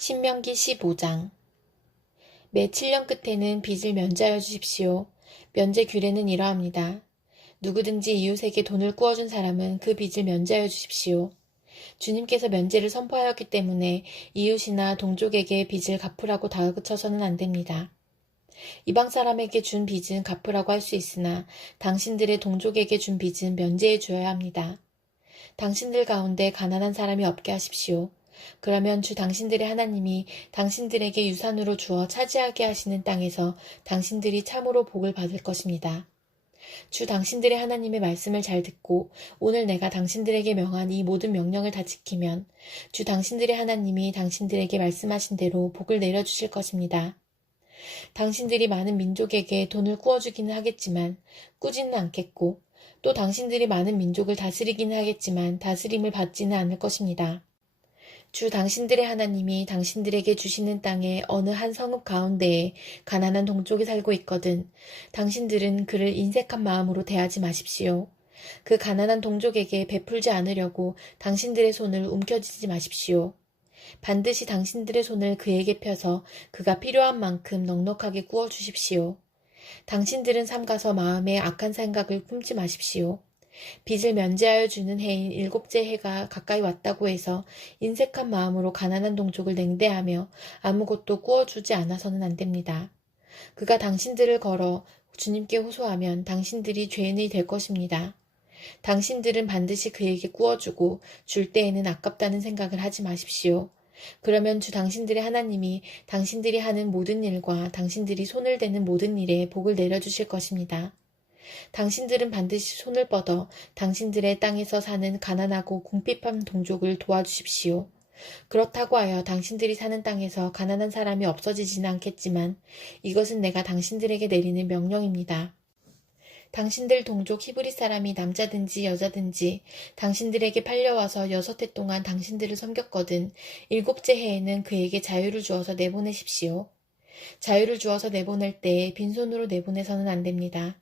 신명기 15장. 매 7년 끝에는 빚을 면제하여 주십시오. 면제 규례는 이러합니다. 누구든지 이웃에게 돈을 꾸어준 사람은 그 빚을 면제하여 주십시오. 주님께서 면제를 선포하였기 때문에 이웃이나 동족에게 빚을 갚으라고 다그쳐서는 안 됩니다. 이방 사람에게 준 빚은 갚으라고 할 수 있으나 당신들의 동족에게 준 빚은 면제해 주어야 합니다. 당신들 가운데 가난한 사람이 없게 하십시오. 그러면 주 당신들의 하나님이 당신들에게 유산으로 주어 차지하게 하시는 땅에서 당신들이 참으로 복을 받을 것입니다. 주 당신들의 하나님의 말씀을 잘 듣고 오늘 내가 당신들에게 명한 이 모든 명령을 다 지키면 주 당신들의 하나님이 당신들에게 말씀하신 대로 복을 내려주실 것입니다. 당신들이 많은 민족에게 돈을 꾸어주기는 하겠지만 꾸지는 않겠고 또 당신들이 많은 민족을 다스리기는 하겠지만 다스림을 받지는 않을 것입니다. 주 당신들의 하나님이 당신들에게 주시는 땅의 어느 한 성읍 가운데에 가난한 동족이 살고 있거든 당신들은 그를 인색한 마음으로 대하지 마십시오. 그 가난한 동족에게 베풀지 않으려고 당신들의 손을 움켜쥐지 마십시오. 반드시 당신들의 손을 그에게 펴서 그가 필요한 만큼 넉넉하게 꾸어 주십시오. 당신들은 삼가서 마음에 악한 생각을 품지 마십시오. 빚을 면제하여 주는 해인 일곱째 해가 가까이 왔다고 해서 인색한 마음으로 가난한 동족을 냉대하며 아무것도 꾸어주지 않아서는 안 됩니다. 그가 당신들을 걸어 주님께 호소하면 당신들이 죄인이 될 것입니다. 당신들은 반드시 그에게 꾸어주고 줄 때에는 아깝다는 생각을 하지 마십시오. 그러면 주 당신들의 하나님이 당신들이 하는 모든 일과 당신들이 손을 대는 모든 일에 복을 내려주실 것입니다. 당신들은 반드시 손을 뻗어 당신들의 땅에서 사는 가난하고 궁핍한 동족을 도와주십시오. 그렇다고 하여 당신들이 사는 땅에서 가난한 사람이 없어지지는 않겠지만 이것은 내가 당신들에게 내리는 명령입니다. 당신들 동족 히브리 사람이 남자든지 여자든지 당신들에게 팔려와서 6해 동안 당신들을 섬겼거든 일곱째 해에는 그에게 자유를 주어서 내보내십시오. 자유를 주어서 내보낼 때에 빈손으로 내보내서는 안 됩니다.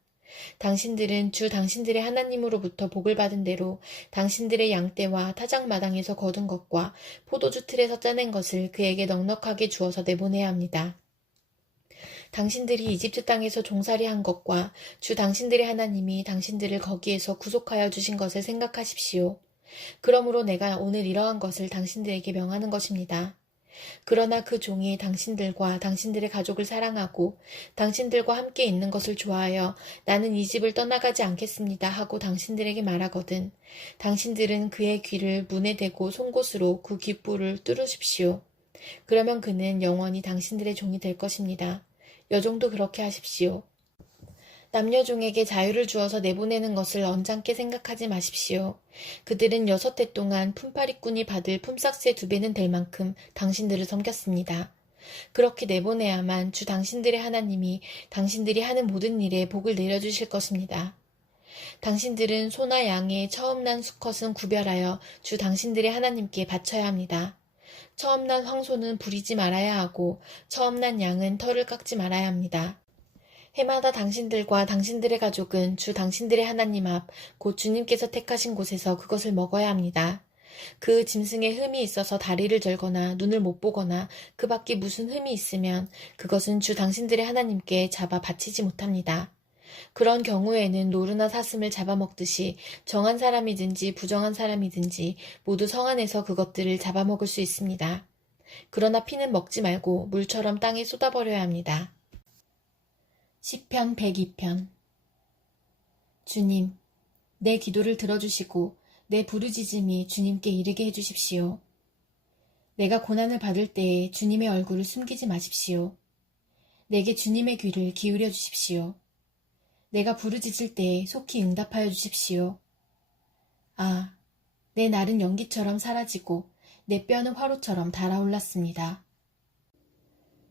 당신들은 주 당신들의 하나님으로부터 복을 받은 대로 당신들의 양떼와 타작마당에서 거둔 것과 포도주 틀에서 짜낸 것을 그에게 넉넉하게 주어서 내보내야 합니다. 당신들이 이집트 땅에서 종살이 한 것과 주 당신들의 하나님이 당신들을 거기에서 구속하여 주신 것을 생각하십시오. 그러므로 내가 오늘 이러한 것을 당신들에게 명하는 것입니다. 그러나 그 종이 당신들과 당신들의 가족을 사랑하고 당신들과 함께 있는 것을 좋아하여 나는 이 집을 떠나가지 않겠습니다 하고 당신들에게 말하거든 당신들은 그의 귀를 문에 대고 송곳으로 그 귓불을 뚫으십시오. 그러면 그는 영원히 당신들의 종이 될 것입니다. 여종도 그렇게 하십시오. 남녀종에게 자유를 주어서 내보내는 것을 언짢게 생각하지 마십시오. 그들은 6해 동안 품팔이꾼이 받을 품삯의 2배는 될 만큼 당신들을 섬겼습니다. 그렇게 내보내야만 주 당신들의 하나님이 당신들이 하는 모든 일에 복을 내려주실 것입니다. 당신들은 소나 양의 처음 난 수컷은 구별하여 주 당신들의 하나님께 바쳐야 합니다. 처음 난 황소는 부리지 말아야 하고 처음 난 양은 털을 깎지 말아야 합니다. 해마다 당신들과 당신들의 가족은 주 당신들의 하나님 앞, 곧 주님께서 택하신 곳에서 그것을 먹어야 합니다. 그 짐승에 흠이 있어서 다리를 절거나 눈을 못 보거나 그 밖에 무슨 흠이 있으면 그것은 주 당신들의 하나님께 잡아 바치지 못합니다. 그런 경우에는 노루나 사슴을 잡아먹듯이 정한 사람이든지 부정한 사람이든지 모두 성 안에서 그것들을 잡아먹을 수 있습니다. 그러나 피는 먹지 말고 물처럼 땅에 쏟아버려야 합니다. 시편 102편. 주님, 내 기도를 들어주시고 내 부르짖음이 주님께 이르게 해주십시오. 내가 고난을 받을 때에 주님의 얼굴을 숨기지 마십시오. 내게 주님의 귀를 기울여 주십시오. 내가 부르짖을 때에 속히 응답하여 주십시오. 아, 내 날은 연기처럼 사라지고 내 뼈는 화로처럼 달아올랐습니다.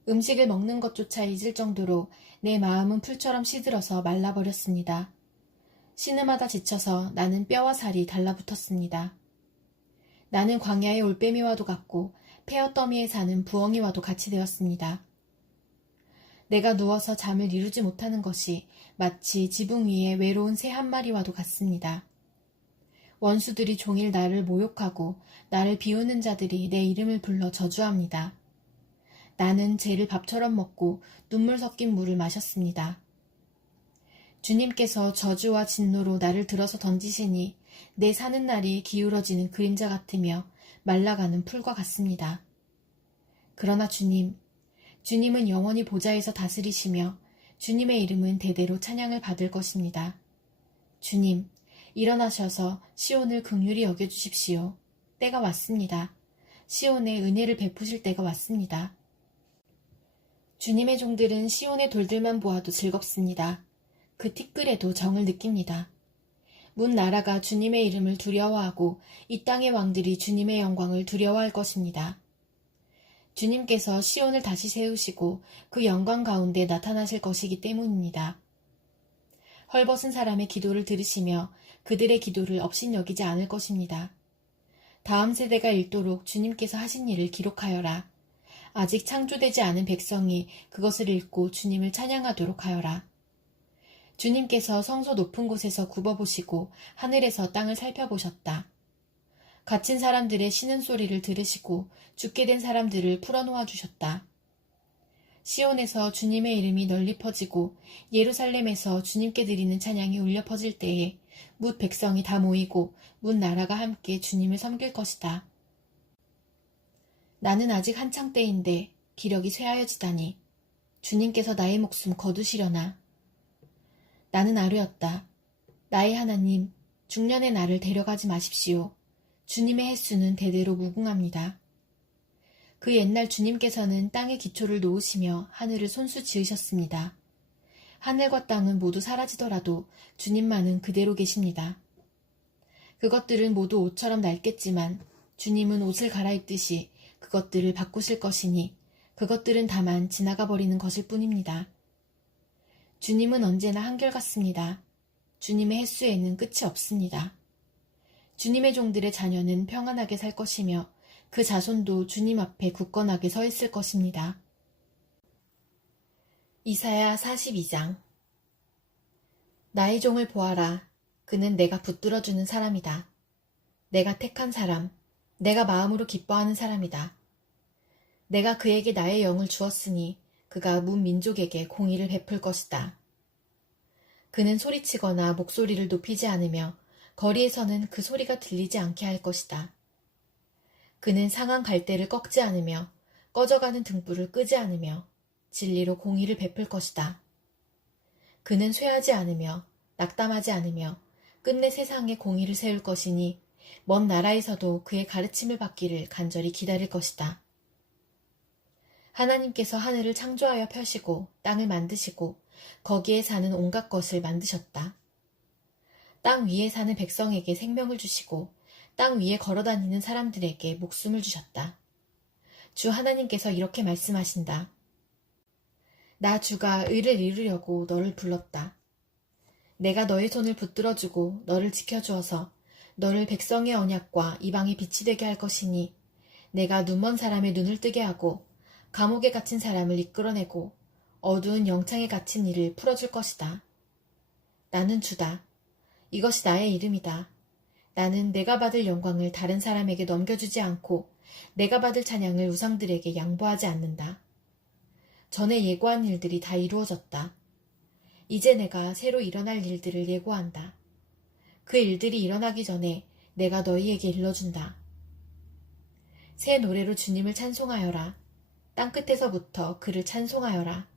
음식을 먹는 것조차 잊을 정도로 내 마음은 풀처럼 시들어서 말라버렸습니다. 신음하다 지쳐서 나는 뼈와 살이 달라붙었습니다. 나는 광야의 올빼미와도 같고 폐허 더미에 사는 부엉이와도 같이 되었습니다. 내가 누워서 잠을 이루지 못하는 것이 마치 지붕 위에 외로운 새 한 마리와도 같습니다. 원수들이 종일 나를 모욕하고 나를 비웃는 자들이 내 이름을 불러 저주합니다. 나는 죄를 밥처럼 먹고 눈물 섞인 물을 마셨습니다. 주님께서 저주와 진노로 나를 들어서 던지시니 내 사는 날이 기울어지는 그림자 같으며 말라가는 풀과 같습니다. 그러나 주님은 영원히 보좌에서 다스리시며 주님의 이름은 대대로 찬양을 받을 것입니다. 주님, 일어나셔서 시온을 긍휼히 여겨주십시오. 때가 왔습니다. 시온에 은혜를 베푸실 때가 왔습니다. 주님의 종들은 시온의 돌들만 보아도 즐겁습니다. 그 티끌에도 정을 느낍니다. 문 나라가 주님의 이름을 두려워하고 이 땅의 왕들이 주님의 영광을 두려워할 것입니다. 주님께서 시온을 다시 세우시고 그 영광 가운데 나타나실 것이기 때문입니다. 헐벗은 사람의 기도를 들으시며 그들의 기도를 업신여기지 않을 것입니다. 다음 세대가 읽도록 주님께서 하신 일을 기록하여라. 아직 창조되지 않은 백성이 그것을 읽고 주님을 찬양하도록 하여라. 주님께서 성소 높은 곳에서 굽어보시고 하늘에서 땅을 살펴보셨다. 갇힌 사람들의 쉬는 소리를 들으시고 죽게 된 사람들을 풀어놓아 주셨다. 시온에서 주님의 이름이 널리 퍼지고 예루살렘에서 주님께 드리는 찬양이 울려 퍼질 때에 뭇 백성이 다 모이고 뭇 나라가 함께 주님을 섬길 것이다. 나는 아직 한창 때인데 기력이 쇠하여지다니 주님께서 나의 목숨 거두시려나. 나는 아뢰었다. 나의 하나님, 중년의 나를 데려가지 마십시오. 주님의 횟수는 대대로 무궁합니다. 그 옛날 주님께서는 땅의 기초를 놓으시며 하늘을 손수 지으셨습니다. 하늘과 땅은 모두 사라지더라도 주님만은 그대로 계십니다. 그것들은 모두 옷처럼 낡겠지만 주님은 옷을 갈아입듯이 그것들을 바꾸실 것이니 그것들은 다만 지나가 버리는 것일 뿐입니다. 주님은 언제나 한결같습니다. 주님의 횟수에는 끝이 없습니다. 주님의 종들의 자녀는 평안하게 살 것이며 그 자손도 주님 앞에 굳건하게 서 있을 것입니다. 이사야 42장. 나의 종을 보아라. 그는 내가 붙들어주는 사람이다. 내가 택한 사람, 내가 마음으로 기뻐하는 사람이다. 내가 그에게 나의 영을 주었으니 그가 문 민족에게 공의를 베풀 것이다. 그는 소리치거나 목소리를 높이지 않으며 거리에서는 그 소리가 들리지 않게 할 것이다. 그는 상한 갈대를 꺾지 않으며 꺼져가는 등불을 끄지 않으며 진리로 공의를 베풀 것이다. 그는 쇠하지 않으며 낙담하지 않으며 끝내 세상에 공의를 세울 것이니 먼 나라에서도 그의 가르침을 받기를 간절히 기다릴 것이다. 하나님께서 하늘을 창조하여 펴시고 땅을 만드시고 거기에 사는 온갖 것을 만드셨다. 땅 위에 사는 백성에게 생명을 주시고 땅 위에 걸어다니는 사람들에게 목숨을 주셨다. 주 하나님께서 이렇게 말씀하신다. 나 주가 의를 이루려고 너를 불렀다. 내가 너의 손을 붙들어주고 너를 지켜주어서 너를 백성의 언약과 이방의 빛이 되게 할 것이니 내가 눈먼 사람의 눈을 뜨게 하고 감옥에 갇힌 사람을 이끌어내고 어두운 영창에 갇힌 이를 풀어줄 것이다. 나는 주다. 이것이 나의 이름이다. 나는 내가 받을 영광을 다른 사람에게 넘겨주지 않고 내가 받을 찬양을 우상들에게 양보하지 않는다. 전에 예고한 일들이 다 이루어졌다. 이제 내가 새로 일어날 일들을 예고한다. 그 일들이 일어나기 전에 내가 너희에게 일러준다. 새 노래로 주님을 찬송하여라. 땅끝에서부터 그를 찬송하여라.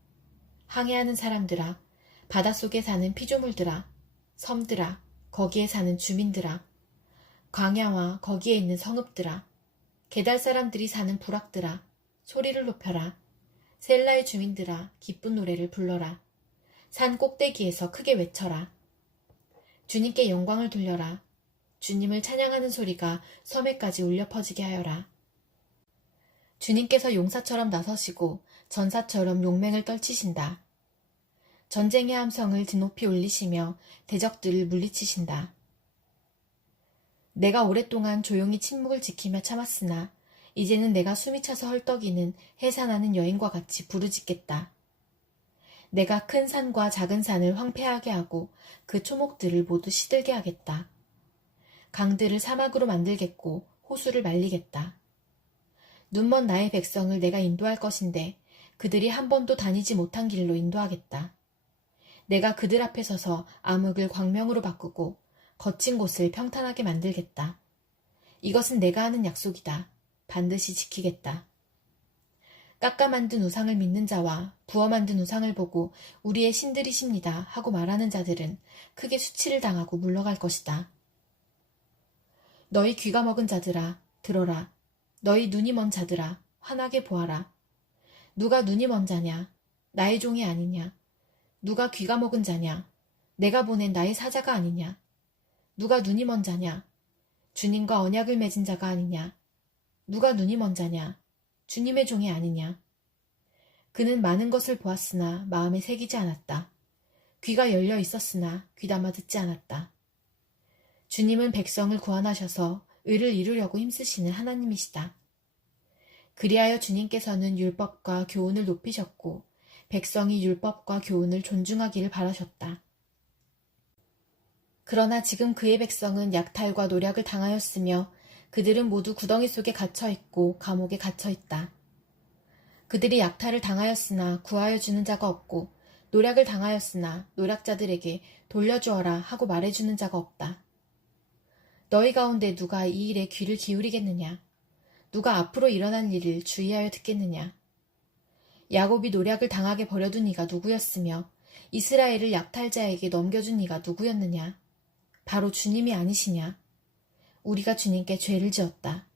항해하는 사람들아, 바닷속에 사는 피조물들아, 섬들아, 거기에 사는 주민들아, 광야와 거기에 있는 성읍들아, 게달 사람들이 사는 부락들아, 소리를 높여라. 셀라의 주민들아, 기쁜 노래를 불러라. 산 꼭대기에서 크게 외쳐라. 주님께 영광을 돌려라. 주님을 찬양하는 소리가 섬에까지 울려 퍼지게 하여라. 주님께서 용사처럼 나서시고 전사처럼 용맹을 떨치신다. 전쟁의 함성을 드높이 울리시며 대적들을 물리치신다. 내가 오랫동안 조용히 침묵을 지키며 참았으나 이제는 내가 숨이 차서 헐떡이는 해산하는 여인과 같이 부르짖겠다. 내가 큰 산과 작은 산을 황폐하게 하고 그 초목들을 모두 시들게 하겠다. 강들을 사막으로 만들겠고 호수를 말리겠다. 눈먼 나의 백성을 내가 인도할 것인데 그들이 한 번도 다니지 못한 길로 인도하겠다. 내가 그들 앞에 서서 암흑을 광명으로 바꾸고 거친 곳을 평탄하게 만들겠다. 이것은 내가 하는 약속이다. 반드시 지키겠다. 깎아 만든 우상을 믿는 자와 부어 만든 우상을 보고 우리의 신들이십니다 하고 말하는 자들은 크게 수치를 당하고 물러갈 것이다. 너희 귀가 먹은 자들아, 들어라. 너희 눈이 먼 자들아, 환하게 보아라. 누가 눈이 먼 자냐? 나의 종이 아니냐? 누가 귀가 먹은 자냐? 내가 보낸 나의 사자가 아니냐? 누가 눈이 먼 자냐? 주님과 언약을 맺은 자가 아니냐? 누가 눈이 먼 자냐? 주님의 종이 아니냐? 그는 많은 것을 보았으나 마음에 새기지 않았다. 귀가 열려 있었으나 귀담아 듣지 않았다. 주님은 백성을 구원하셔서 의를 이루려고 힘쓰시는 하나님이시다. 그리하여 주님께서는 율법과 교훈을 높이셨고 백성이 율법과 교훈을 존중하기를 바라셨다. 그러나 지금 그의 백성은 약탈과 노략을 당하였으며 그들은 모두 구덩이 속에 갇혀있고 감옥에 갇혀있다. 그들이 약탈을 당하였으나 구하여 주는 자가 없고 노략을 당하였으나 노략자들에게 돌려주어라 하고 말해주는 자가 없다. 너희 가운데 누가 이 일에 귀를 기울이겠느냐? 누가 앞으로 일어날 일을 주의하여 듣겠느냐? 야곱이 노략을 당하게 버려둔 이가 누구였으며 이스라엘을 약탈자에게 넘겨준 이가 누구였느냐? 바로 주님이 아니시냐? 우리가 주님께 죄를 지었다.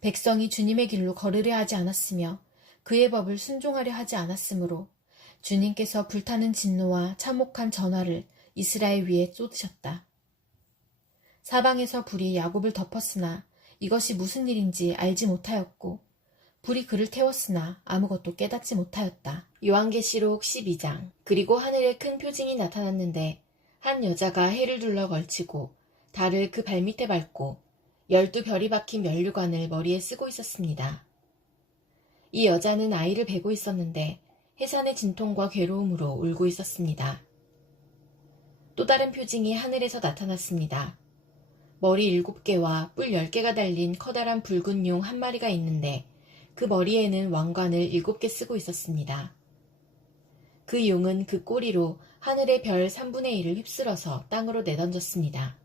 백성이 주님의 길로 걸으려 하지 않았으며 그의 법을 순종하려 하지 않았으므로 주님께서 불타는 진노와 참혹한 전화를 이스라엘 위에 쏟으셨다. 사방에서 불이 야곱을 덮었으나 이것이 무슨 일인지 알지 못하였고 불이 그를 태웠으나 아무것도 깨닫지 못하였다. 요한계시록 12장. 그리고 하늘에 큰 표징이 나타났는데 한 여자가 해를 둘러 걸치고 달을 그 발밑에 밟고 12별이 박힌 면류관을 머리에 쓰고 있었습니다. 이 여자는 아이를 베고 있었는데 해산의 진통과 괴로움으로 울고 있었습니다. 또 다른 표징이 하늘에서 나타났습니다. 머리 7개와 뿔 10개가 달린 커다란 붉은 용 한 마리가 있는데 그 머리에는 왕관을 7개 쓰고 있었습니다. 그 용은 그 꼬리로 하늘의 별 3분의 1을 휩쓸어서 땅으로 내던졌습니다.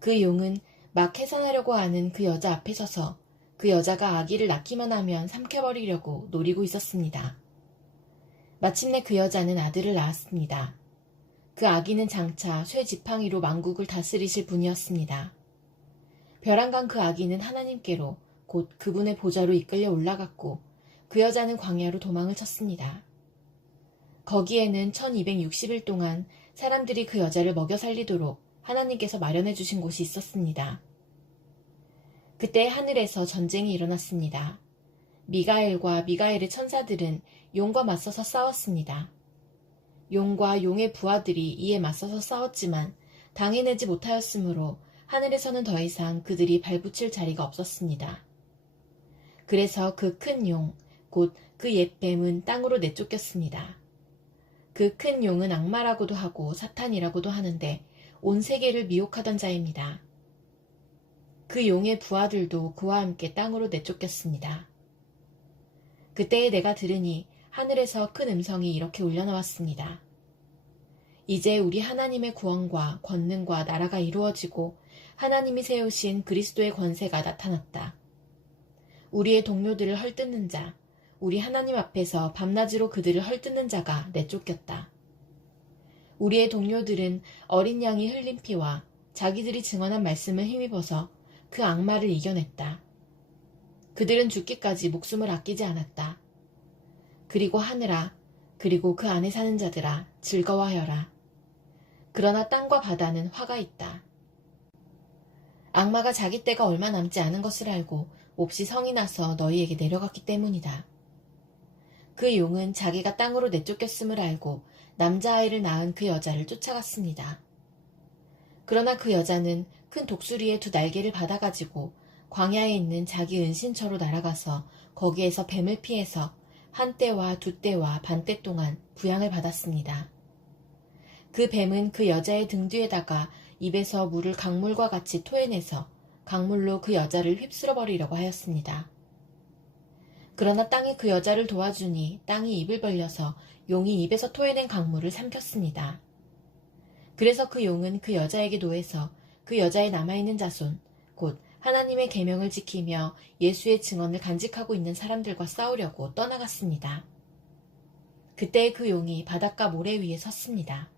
그 용은 막 해산하려고 하는 그 여자 앞에 서서 그 여자가 아기를 낳기만 하면 삼켜버리려고 노리고 있었습니다. 마침내 그 여자는 아들을 낳았습니다. 그 아기는 장차 쇠 지팡이로 만국을 다스리실 분이었습니다. 벼랑간 그 아기는 하나님께로 곧 그분의 보좌로 이끌려 올라갔고 그 여자는 광야로 도망을 쳤습니다. 거기에는 1260일 동안 사람들이 그 여자를 먹여 살리도록 하나님께서 마련해 주신 곳이 있었습니다. 그때 하늘에서 전쟁이 일어났습니다. 미가엘과 미가엘의 천사들은 용과 맞서서 싸웠습니다. 용과 용의 부하들이 이에 맞서서 싸웠지만 당해내지 못하였으므로 하늘에서는 더 이상 그들이 발붙일 자리가 없었습니다. 그래서 그 큰 용, 곧 그 옛 뱀은 땅으로 내쫓겼습니다. 그 큰 용은 악마라고도 하고 사탄이라고도 하는데 온 세계를 미혹하던 자입니다. 그 용의 부하들도 그와 함께 땅으로 내쫓겼습니다. 그때에 내가 들으니 하늘에서 큰 음성이 이렇게 울려나왔습니다. 이제 우리 하나님의 구원과 권능과 나라가 이루어지고 하나님이 세우신 그리스도의 권세가 나타났다. 우리의 동료들을 헐뜯는 자, 우리 하나님 앞에서 밤낮으로 그들을 헐뜯는 자가 내쫓겼다. 우리의 동료들은 어린 양이 흘린 피와 자기들이 증언한 말씀을 힘입어서 그 악마를 이겨냈다. 그들은 죽기까지 목숨을 아끼지 않았다. 그리고 하늘아, 그리고 그 안에 사는 자들아, 즐거워하여라. 그러나 땅과 바다는 화가 있다. 악마가 자기 때가 얼마 남지 않은 것을 알고 몹시 성이 나서 너희에게 내려갔기 때문이다. 그 용은 자기가 땅으로 내쫓겼음을 알고 남자아이를 낳은 그 여자를 쫓아갔습니다. 그러나 그 여자는 큰 독수리의 2 날개를 받아가지고 광야에 있는 자기 은신처로 날아가서 거기에서 뱀을 피해서 1때와 2때와 반때 동안 부양을 받았습니다. 그 뱀은 그 여자의 등 뒤에다가 입에서 물을 강물과 같이 토해내서 강물로 그 여자를 휩쓸어 버리려고 하였습니다. 그러나 땅이 그 여자를 도와주니 땅이 입을 벌려서 용이 입에서 토해낸 강물을 삼켰습니다. 그래서 그 용은 그 여자에게 노해서 그 여자의 남아있는 자손, 곧 하나님의 계명을 지키며 예수의 증언을 간직하고 있는 사람들과 싸우려고 떠나갔습니다. 그때 그 용이 바닷가 모래 위에 섰습니다.